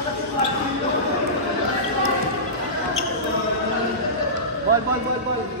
Ball. Ball.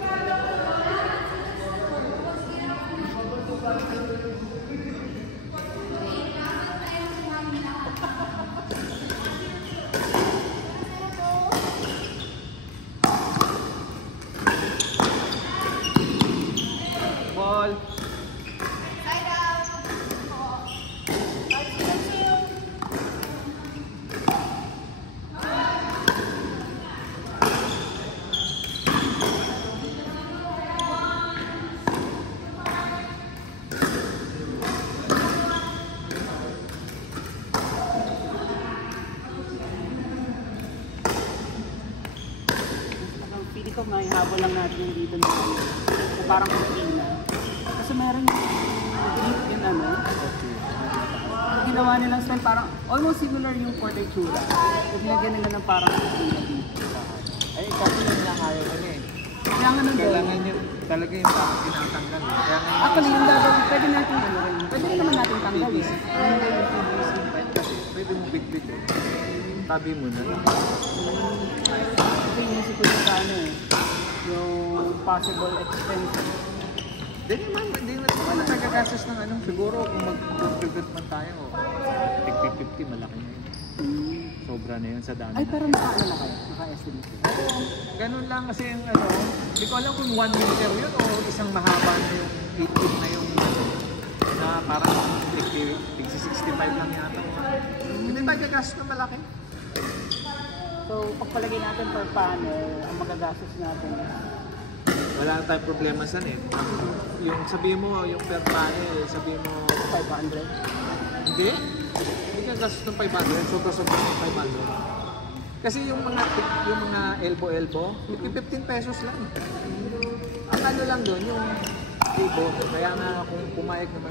Pili ko may habol lang natin dito na parang kusina. Kasi meron yung ano, ginawa nilang style parang almost similar yung portaitura. Kung nilagyan nila ng parang kusina dito. Ay, kasi yun lang ayaw ko niya eh. Kailangan nun Kailangan yun talaga yung parang tinatanggal. Actually, yung gagawin, pwede natin ano rin. Pwede rin naman natin tanggalin. Pwede mo bit-bit eh. Tabi mo na lang. Ito yung isip ko sa ano eh. Yung possible expense. Hindi naman nagkagastos ng ano. Siguro kung mag-pivot man tayo, 50-50 malaki na yun. Sobra na yun sa dami. Ay, pero naka-ano na kayo? Naka-estimate. Ganun lang kasi yung ano, hindi ko alam kung 1 meter yun o isang mahaba na yung 8 feet na yung ano, na parang 65 lang yata. Hindi tayo gagastos na malaki. So, pagpalagay natin per panel, ang magagastos natin. Wala tayong problema saan eh. Yung sabihin mo, yung per panel, sabihin mo 500. Hindi. Hindi ka gastos ng 500, sobra-sobra ng 500. Kasi yung mga elbow, 15 pesos lang. Ang ano lang doon, yung elbow, kaya na kung pumayag naman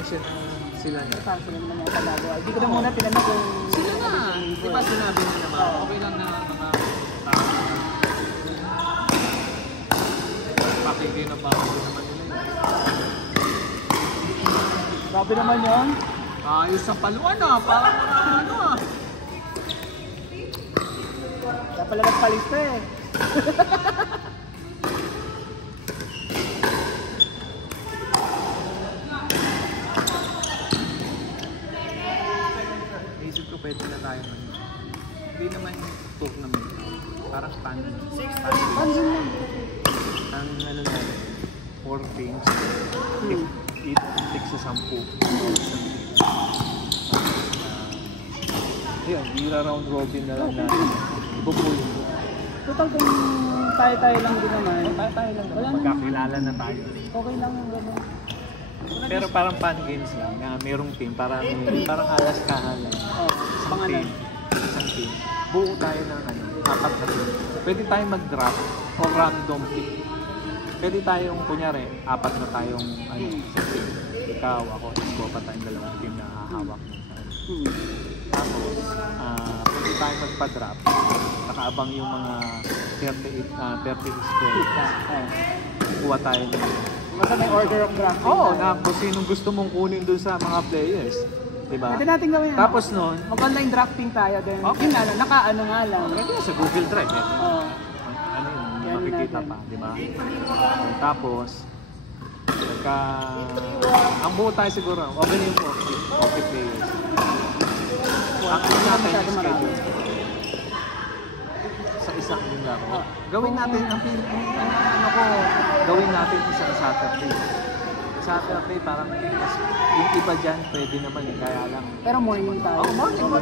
sila na. Parang sila naman yung pagagawa. Hindi ko na muna tinanong kung... Sila na! Di ba sinabi nyo naman? Okay lang na mga pakinggan na pa naman nila yun. Grabe naman yun. Ayos sa paluan ah, parang ano ah. Kaya pala nagpalista eh. Naisip ko pwede na tayo man. Hindi naman tournament. Parang pan Pansin lang. ang ano natin, 4 teams. Take sa 10. Ayun, bira round robin na lang natin. Ibupul. Total kung tayo-tayo lang din naman. Tayo lang Wala naman. Magkakilala na tayo. Okay lang yung gano'n. Pero parang fun games lang na merong team. Parang alas kahalan. Isang team. Buo tayo ng ano, 4 na team. Pwede tayo mag-draft o random pick. Pwede tayong, kunyari, 4 na tayong ano, sa team. Ikaw, ako, isbo pa tayong dalawang team na hahawak mo sa ano. Tapos, pwede tayong magpa-draft. Nakaabang yung mga 36 players. Kuha tayo ng Basta may order of draft. Oo, na kung sinong gusto mong kunin dun sa mga players. Diba? Pwede natin gawin. Tapos nun, mag-online drafting tayo din. Okay. Yun na, naka-ano nga lang. pwede sa Google Drive. Eh. Oo. Ano yun, Yan makikita natin. pa, di ba? Tapos, ang buo tayo siguro, okay na yung 40 players. Ang natin yung schedule. Sa isang laro. Gawin natin, gawin natin isang Saturday. Saturday parang yung iba dyan pwede naman eh, kaya lang. Pero morning tayo. Oh, morning na.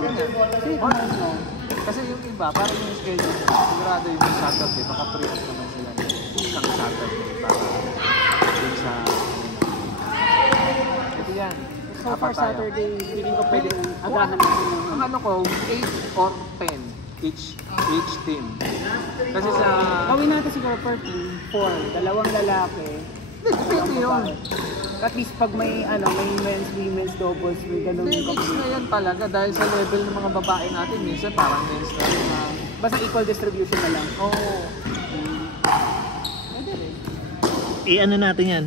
Kasi morning. Kasi yung iba, parang yung schedule, sigurado yung Saturday, baka pre-up naman sila ng isang Saturday para dun sa ito yan. So for Saturday, feeling ko pwede agahan natin yung... Ang ano ko, 8 or 10 each team. Kasi sa... Gawin natin siguro per team, 4, dalawang lalaki. Depende yun. At least pag may ano, may men's, women's, doubles, may ganun May mix na yan talaga dahil sa level ng mga babae natin. Minsan parang men's na rin. Basta equal distribution na lang. Oo. Pwede rin. I-ano natin yan?